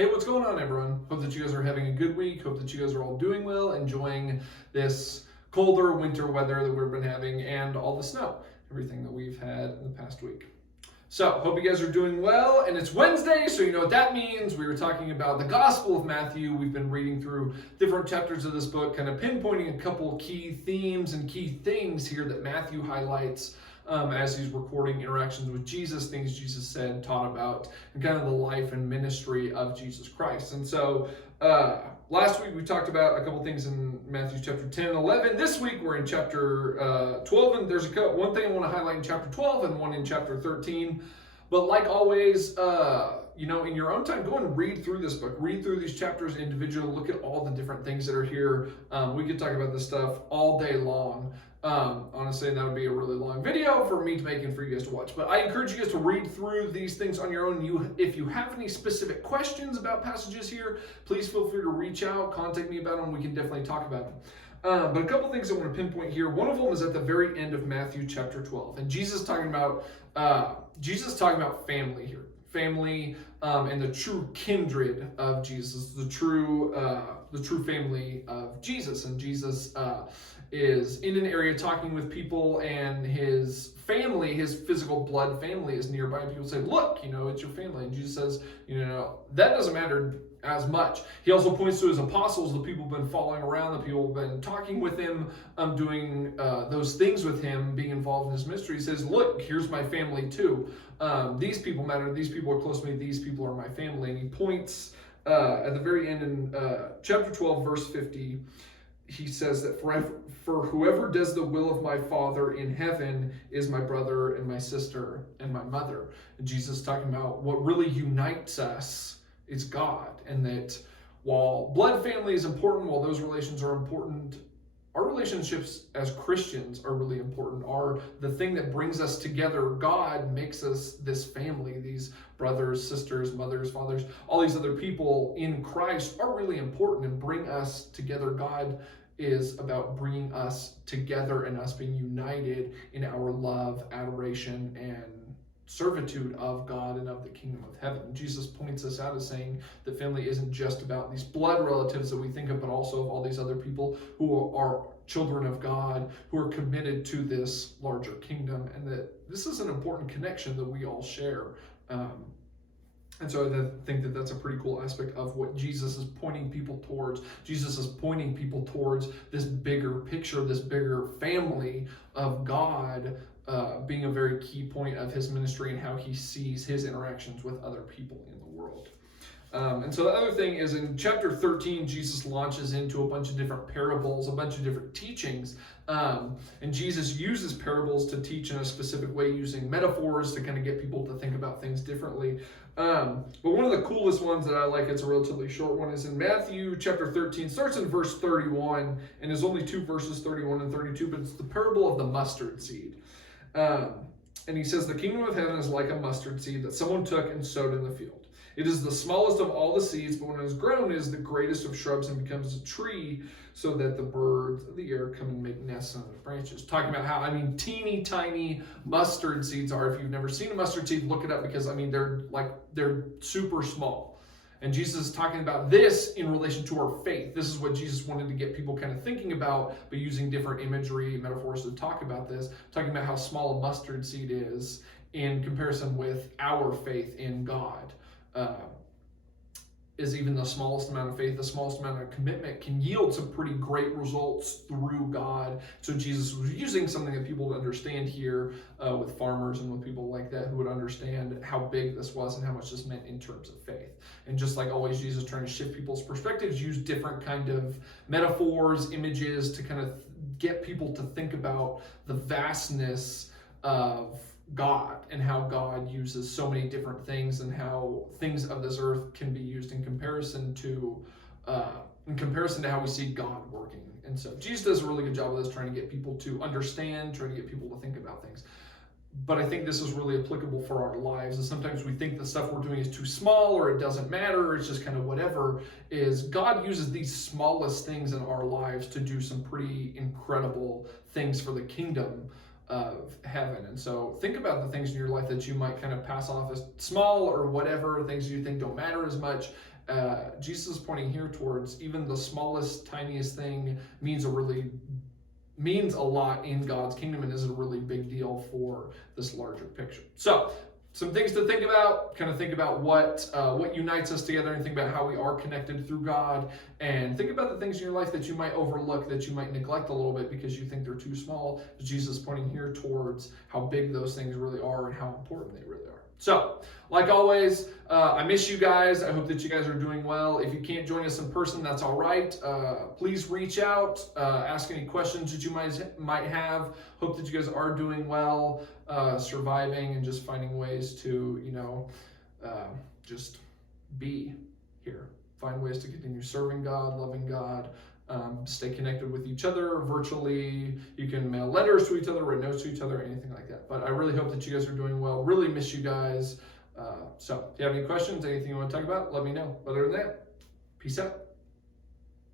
Hey, what's going on, everyone? Hope that you guys are having a good week. Hope that you guys are all doing well, enjoying this colder winter weather that we've been having and all the snow, everything that we've had in the past week. So, hope you guys are doing well. And it's Wednesday, so you know what that means. We were talking about the Gospel of Matthew. We've been reading through different chapters of this book, kind of pinpointing a couple key themes and key things here that Matthew highlights as he's recording interactions with Jesus, things Jesus said, taught about, and kind of the life and ministry of Jesus Christ. And so last week we talked about a couple things in Matthew chapter 10 and 11. This week we're in chapter 12, and there's one thing I want to highlight in chapter 12 and one in chapter 13. But like always, in your own time, go and read through this book. Read through these chapters individually. Look at all the different things that are here. We could talk about this stuff all day long. Honestly, that would be a really long video for me to make and for you guys to watch. But I encourage you guys to read through these things on your own. If you have any specific questions about passages here, please feel free to reach out, contact me about them. We can definitely talk about them. But a couple things I want to pinpoint here. One of them is at the very end of Matthew chapter 12, and Jesus talking about family here, family, and the true kindred of Jesus, the true family of Jesus. And Jesus is in an area talking with people, and his family, his physical blood family, is nearby. And people say, "Look, it's your family." And Jesus says, that doesn't matter as much. He also points to his apostles, the people who've been following around, the people who've been talking with him, doing those things with him, being involved in his ministry. He says, "Look, here's my family too. These people matter. These people are close to me. These people are my family." And he points at the very end in chapter 12, verse 50. He says that for whoever does the will of my Father in heaven is my brother and my sister and my mother. And Jesus is talking about what really unites us is God, and that while blood family is important, while those relations are important, our relationships as Christians are really important, are the thing that brings us together. God makes us this family, these brothers, sisters, mothers, fathers, all these other people in Christ are really important and bring us together. God is about bringing us together and us being united in our love, adoration, and servitude of God and of the kingdom of heaven. Jesus points us out as saying that family isn't just about these blood relatives that we think of, but also of all these other people who are children of God, who are committed to this larger kingdom, and that this is an important connection that we all share. And so I think that that's a pretty cool aspect of what Jesus is pointing people towards. Jesus is pointing people towards this bigger picture, this bigger family of God, being a very key point of his ministry and how he sees his interactions with other people in the world. And so the other thing is in chapter 13, Jesus launches into a bunch of different parables, a bunch of different teachings. And Jesus uses parables to teach in a specific way, using metaphors to kind of get people to think about things differently. But one of the coolest ones that I like, it's a relatively short one, is in Matthew chapter 13, starts in verse 31, and is only two verses, 31 and 32, but it's the parable of the mustard seed. And he says, "The kingdom of heaven is like a mustard seed that someone took and sowed in the field. It is the smallest of all the seeds, but when it is grown, it is the greatest of shrubs and becomes a tree, so that the birds of the air come and make nests on its branches." Talking about how, teeny tiny mustard seeds are. If you've never seen a mustard seed, look it up, because, they're super small. And Jesus is talking about this in relation to our faith. This is what Jesus wanted to get people kind of thinking about, but using different imagery, metaphors to talk about this, talking about how small a mustard seed is in comparison with our faith in God. Is even the smallest amount of faith, the smallest amount of commitment can yield some pretty great results through God. So Jesus was using something that people would understand here with farmers and with people like that who would understand how big this was and how much this meant in terms of faith. And just like always, Jesus trying to shift people's perspectives, use different kind of metaphors, images to kind of get people to think about the vastness of God and how God uses so many different things, and how things of this earth can be used in comparison to how we see God working. And so Jesus does a really good job of this, trying to get people to understand, trying to get people to think about things. But I think this is really applicable for our lives. And sometimes we think the stuff we're doing is too small, or it doesn't matter, or it's just kind of whatever. Is God uses these smallest things in our lives to do some pretty incredible things for the kingdom of heaven. And so think about the things in your life that you might kind of pass off as small or whatever, things you think don't matter as much, Jesus is pointing here towards even the smallest, tiniest thing means a lot in God's kingdom and is a really big deal for this larger picture. So, some things to think about. Kind of think about what unites us together, and think about how we are connected through God, and think about the things in your life that you might overlook, that you might neglect a little bit because you think they're too small. Jesus is pointing here towards how big those things really are and how important they really are. So, like always, I miss you guys. I hope that you guys are doing well. If you can't join us in person, that's all right. Please reach out, ask any questions that you might have. Hope that you guys are doing well, surviving, and just finding ways to, just be here. Find ways to continue serving God, loving God. Stay connected with each other virtually. You can mail letters to each other, write notes to each other, anything like that. But I really hope that you guys are doing well. Really miss you guys. So if you have any questions, anything you want to talk about, let me know. Other than that, peace out.